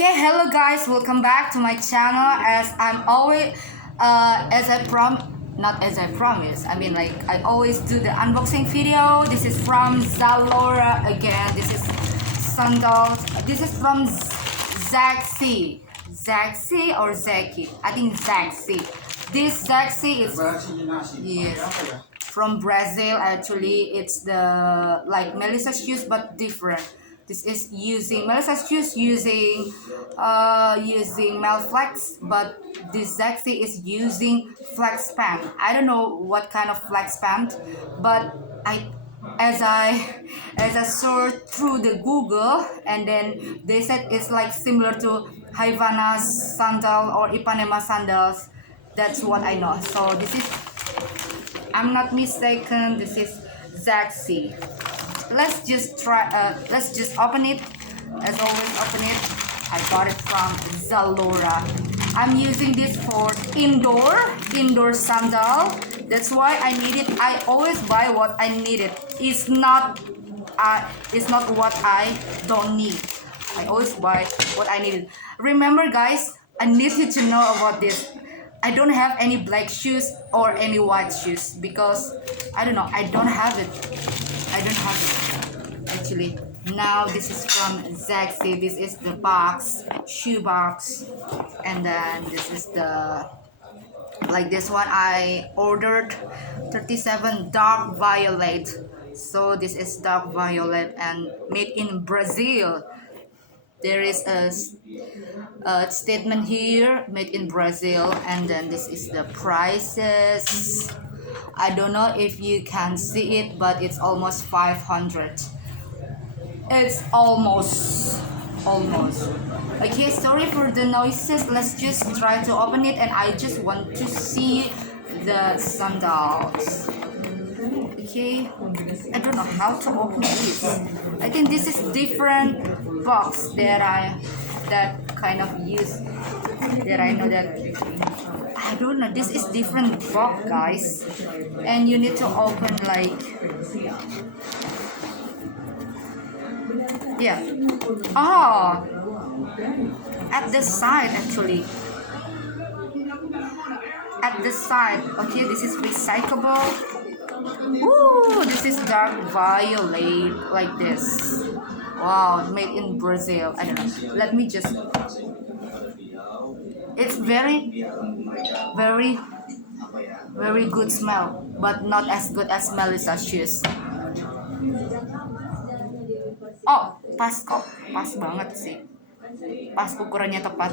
Okay, hello guys, welcome back to my channel. As I'm always, not as I promise. I mean, like I always do the unboxing video. This is from Zalora again. This is sandals. This is from Zaxy, or Zaxy. I think Zaxy. This Zaxy is from Brazil. Actually, it's the like Melissa shoes but different. This is using Melissa shoes using Melflex, but this Zaxy is using flex pant. I don't know what kind of flex pant, but as I searched through the Google, and then they said it's like similar to Havana sandal or Ipanema sandals. That's what I know. So this is, I'm not mistaken, this is Zaxy. Let's just open it. As always, open it. I got it from Zalora. I'm using this for indoor sandal. That's why I need it. I always buy what I needed. It's not what I don't need. I always buy what I needed. Remember guys, I need you to know about this. I don't have any black shoes or any white shoes because I don't know, I don't have it actually. Now this is from Zaxy. This is the box, shoe box, and then this is the, like this one I ordered 37 dark violet. So this is dark violet and made in Brazil. There is a statement here, made in Brazil, and then this is the prices. I don't know if you can see it, but it's almost 500. It's almost. Okay, sorry for the noises. Let's just try to open it, and I just want to see the sandals. Okay, I don't know how to open this. I think this is different box that kind of use, that I know that, I don't know, this is different box guys, and you need to open like, yeah, oh, at the side actually, at the side. Okay, this is recyclable. Woo, this is dark violet, like this. Wow, made in Brazil. I don't know. Let me just. It's very good smell, but not as good as Melissa shoes. Oh, pas kok, pas banget sih. Pas ukurannya tepat.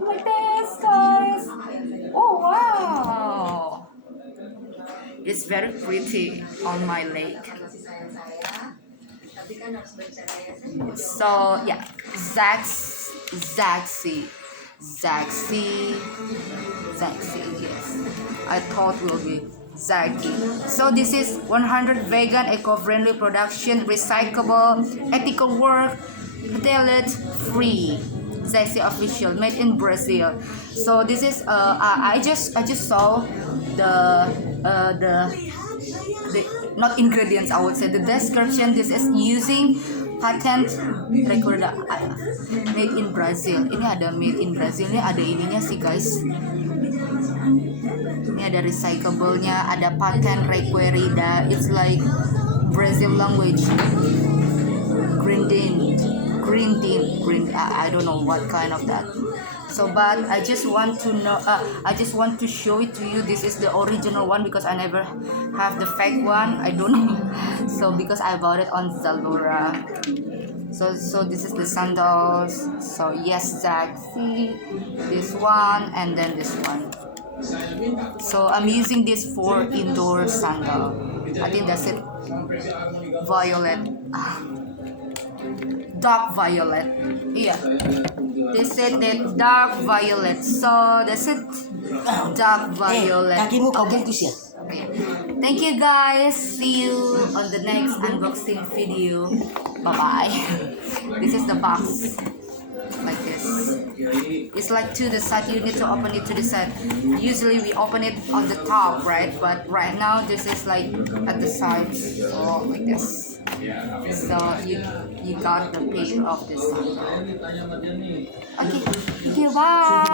Like this, guys. Oh wow. It's very pretty on my leg. So yeah, Zaxy, yes. I thought will be Zaxy. So this is 100 vegan, eco-friendly production, recyclable, ethical work, talent free. Zaxy official, made in Brazil. So this is I just saw the not ingredients, I would say the description. This is using patent recorded made in Brazil. Ini ada made in Brazil, ini ada ininya sih guys. Ini ada recyclable-nya, ada patent requerida. It's like Brazil language. Green. I don't know what kind of that. So, but I just want to know. I just want to show it to you. This is the original one because I never have the fake one. I don't know. So because I bought it on Zalora. So this is the sandals. So yes, Zaxy, this one, and then this one. So I'm using this for indoor sandal. I think that's it. Violet. Dark violet. Yeah. They said that dark violet. So that's it. Dark violet. Okay. Okay. Thank you guys. See you on the next unboxing video. Bye bye. This is the box. Like this. It's like to the side. You need to open it to the side. Usually we open it on the top, right? But right now this is like at the side. So like this. So you got the picture of this sandal. Okay, thank you. Bye.